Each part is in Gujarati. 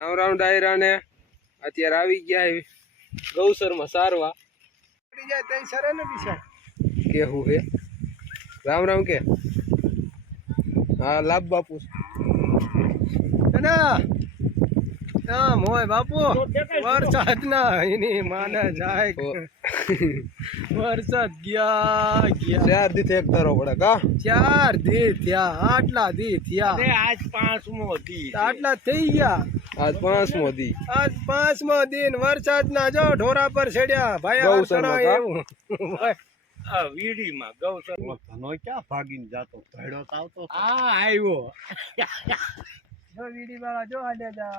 રામ ડાયરા ને અત્યારે આવી ગયા ગૌસર માં સારવા કેવું હે રામ રામ કે હા લાભ બાપુ મોય બાપુ વરસાદ ના એની માને જાય વરસાદ ગયા 4 દી એક ધારો પડે કા 4 દી થયા આટલા દી થયા આજ 5મો દી આટલા થઈ ગયા આજ 5મો દી આજ 5મો દિન વરસાદ ના જો ઢોરા પર છેડ્યા ભાઈ ગૌસરમાં એવું આ વીડીમાં ગૌસર ધનો ક્યાં ભાગીને જાતો ભેડો આવતો આ આવ્યો જો વીડી વાળા જો આડે જા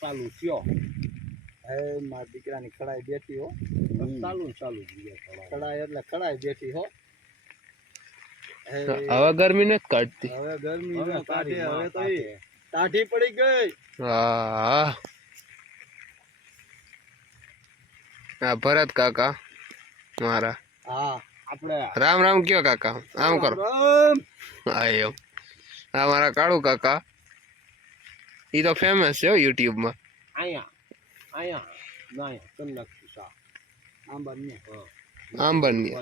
ચાલુ થયો મારા દીકરાની કડાઈ બેઠી હો ચાલુ કડાઈ એટલે કડાઈ બેઠી હો હવે ગરમી નથી કાઢતી હવે ગરમી હવે તો ટાઢી પડી ગઈ હા ભરત કાકા મારા હા આપણે રામ રામ કયો કાકા આમ કરો હા એમ આ મારા કાળુ કાકા ઈ તો ફેમસ છે યુટ્યુબ માં અહીંયા કલાક આંબરની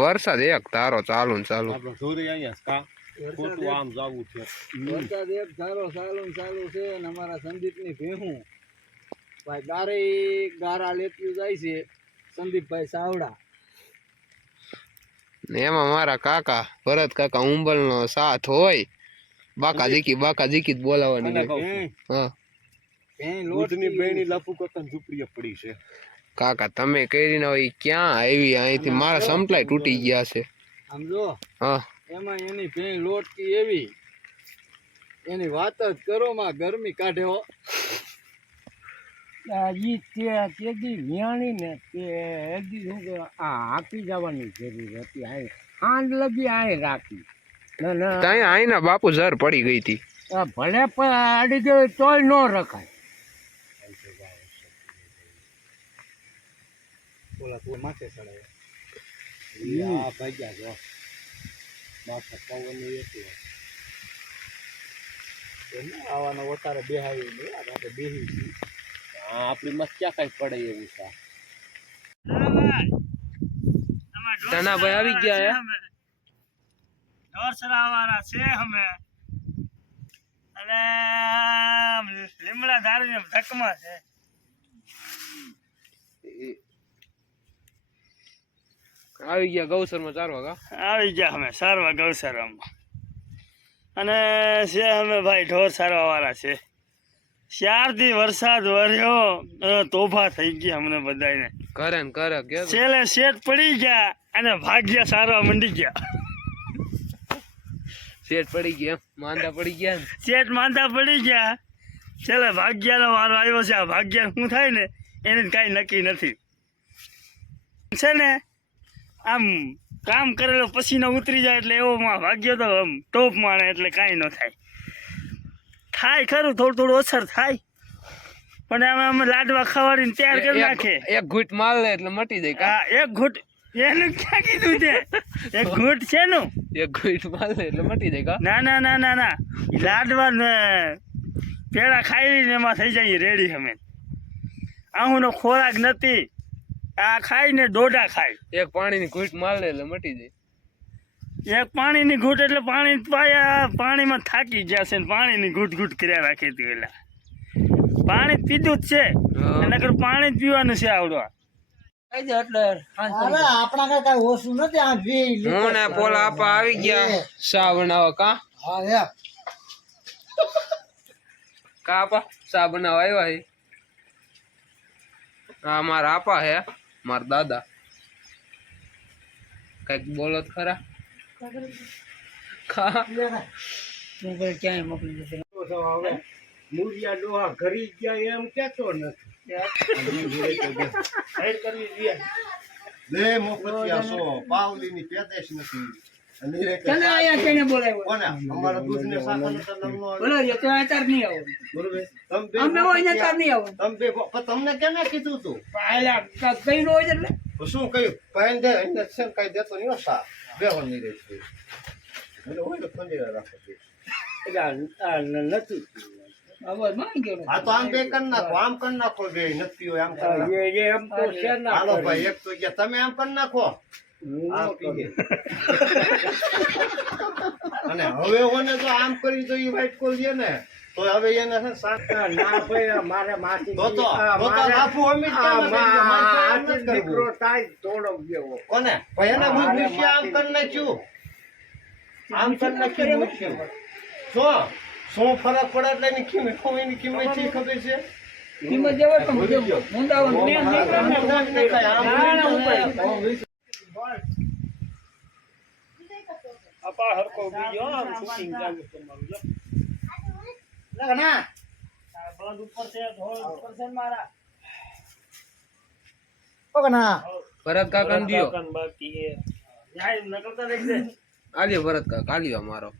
વરસાદ એક તારો ચાલુ ને ચાલુ આપણે ધોરી અહીંયા ખોટું આમ જવું છે વરસાદ એક ધારો ચાલુ છે અને અમારા સંદીપની ભેહું ભાઈ ગારા લેતી જાય છે સંદીપભાઈ સાવડા ને એમાં મારા કાકા ભરત કાકા ઉંબલ નો સાથ હોય બાકા જીકી જ બોલાવવાની હા લોટની બેની લપુ કરતા ઝૂંપડીએ પડી છે કાકા તમે કરી ના હોય ક્યાં આવી અહીંથી મારા સંપલાય તૂટી ગયા છે સમજો હા એમાં એની ભેં લોટકી એવી એની વાત જ કરો માં ગરમી કાઢે હો આપી જવાની જરૂર હતી આંડ લગી આ રાખી ત્યાં આઈના બાપુ ઝર પડી ગઈ હતી ભલે પણ આડી ગયો તોય ન રખાય બોલા તું માથે ચડાય ભાગ્યા જો માથે પવન આવાનો ઓતારે બેહાવી નહીં આપણે બેહી આપણી મત ક્યાં કઈ પડે એવું છે ધનાભાઈ આવી ગયા ઢોરસરાવાળા છે અમે અને લીમડા ધારીને ધકમાં છે આવી ગયા ગૌસર માં ચારવા કા આવી ગયા અમે સારવા ગૌસરામાં અને છે અમે ભાઈ ઢોર સારવા વાળા છે 4 દી વરસાદ વર્યો તોફા થઈ ગયા અમને બધાને કરે ને કરે કે છેલ્લે શેઠ પડી ગયા અને ભાગ્યા સારવા મંડી ગયા શેઠ પડી ગયા માંદા પડી ગયા શેઠ માંદા પડી ગયા છેલ્લે ભાગ્યાનો વારો આવ્યો છે આ ભાગ્યા શું થાય ને એને કાંઈ નક્કી નથી છે ને આમ કામ કરેલો પસીનો ઉતરી જાય એટલે એવો ભાગ્યો તો આમ ટોપ માણે એટલે કાંઈ ન થાય ખરું થોડું અસર થાય પણ અમે લાડવા ખાવાની તૈયાર કરી નાખે એક ઘૂંટ માર લે એટલે મટી જાય કા એક ઘૂંટ એનું ક્યાં કીધું છે એક ઘૂંટ છે નું એક ઘૂંટ માર લે એટલે મટી જાય કા ના લાડવા ને પેડા ખાઈને એમાં થઈ જાય રેડી અમે આહુનો ખોરાક નથી આ ખાઈને ડોડા ખાય એક પાણીની ઘૂંટ માર લે એટલે મટી જાય એક પાણીની ઘૂંટ એટલે પાણી પાયા પાણીમાં થાકી ગયા છે ને પાણીની ઘૂંટ કર્યા રાખી હતી પેલા પાણી પીધું જ છે નકર પાણી જ પીવાનું છે આવડવા હું ને પોલા આપા આવી ગયા શા બનાવો કા કા આપા શા બનાવવા આવ્યા હે હા મારા આપા હે મારા દાદા કઈક બોલો ખરા ક્યાંય મોકલી દેશે મુરિયા ડોહા ઘરી ગયા એમ કેતો નથી મોકલિયા સો પાવલીની પેદેશ નથી તને અહીંયા કેને બોલાવ્યો કોને અમારા દૂધને સાકર નતા નમનો આવે. બોલો જો તો અત્યાર નહીં આવો બરોબર તમે બે અમે હોય ને અત્યાર નહીં આવો તમે બે પણ તમને કેને કીધું તું પહેલા કઈ નો હોય એટલે તો શું કહ્યું પાઈન દે એને છે ને કઈ દેતો નહીં હો સા બેહો નહીં રહેશે એટલે હોય તો ખંડેરા રાખો નથી હવે માં ગયો આ તો આમ બે કર નાખો આમ કર નાખો બે નથી હોય આમ કર નાખો એમ તો છે ના હાલો ભાઈ એક તો ગયા તમે આમ કર નાખો આમ પીએ અને હવે ઓને જો આમ કરી તો ઈ વાઈટ કોલ છે ને તો હવે એને છે ને સાત ના ભાઈ મારે માસી તો બાપુ અમિત દીકરો થાય થોડો ગયો કોને ભાઈ એને મૂકી આમ કરી નાખ્યું આમ કરી નાખ્યું મૂક્યું શું ફરક પડે એટલે એની કિંમત શી ખબર છે કિંમત જેવો તો મુંડાવાનું મેં દીકરાને આપા હરકો બીજો આમ શૂટિંગ ચાલુ તમારું જો ના આ બંધ ઉપર છે ધોળ ઉપર છે મારા પગના ભરત કાકા દિયો કાકાને બાકી હે જાય નકલતા દેખજે આલ્યો ભરત કાકા આલ્યો મારો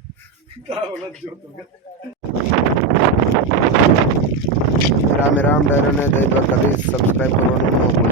રામે રામ ડાયરાને જય દ્વારકાધીશ સબસ્ક્રાઇબ કરવાનું ન ભૂલતા.